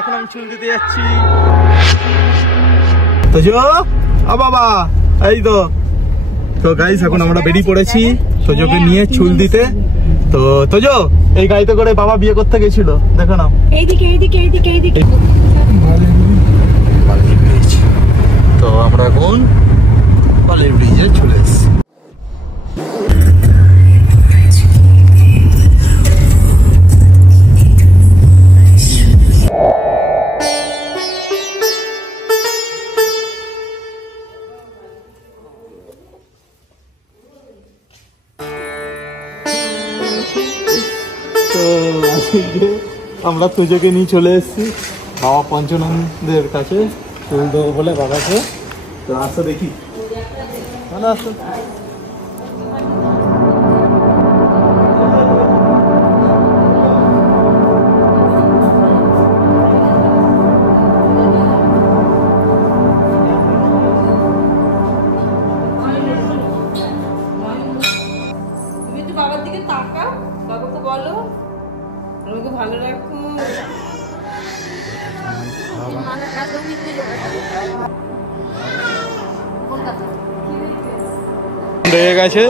এখন আমি চুল দিতে যাচ্ছি। তোজো ও বাবা, এই তো গাইস এখন আমরা বেরিয়ে পড়েছি তোজোকে নিয়ে চুল দিতে। তো তোজো, এই গাড়িতে করে বাবা বিয়ে করতে গেছিল, দেখো না। এইদিকে এইদিকে এইদিকে এইদিকে। তো আমরা এখন বালির ব্রিজে চলে এসেছি। তো আজকে আমরা তোজোকে নিয়ে চলে এসেছি বাবা পঞ্চানন্দের কাছে চুল দেবো বলে বাবাকে। তো আসো দেখি, আসো। বাবার দিকে তাকাও, বাবাকে বলো আমাকে ভালো রাখো। হয়ে গেছে,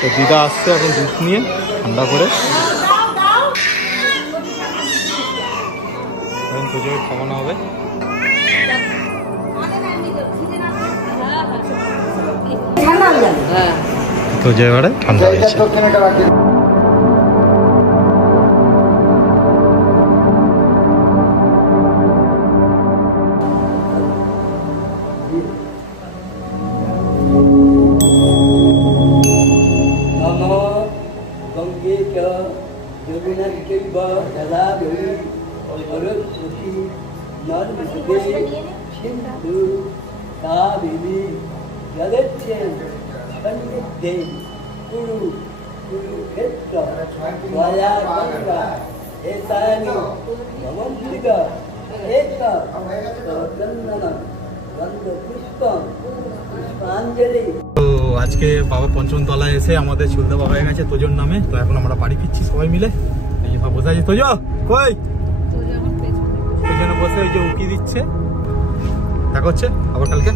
তো দিদা আসছে এখন দুধ নিয়ে ঠান্ডা করে। এখন পুজোয় খাওয়ানো হবে। তো যে এবারে ঠান্ডা হয়েছে। তো আজকে বাবা পঞ্চম তলায় এসে আমাদের চুল দেওয়া হয়ে গেছে তোজোর নামে। তো এখন আমরা বাড়ি ফিরছি সবাই মিলে। এই যে বসে আছে তোজো, কই তোজো বসে ওই যে উকি দিচ্ছে, দেখা হচ্ছে আবার কালকে।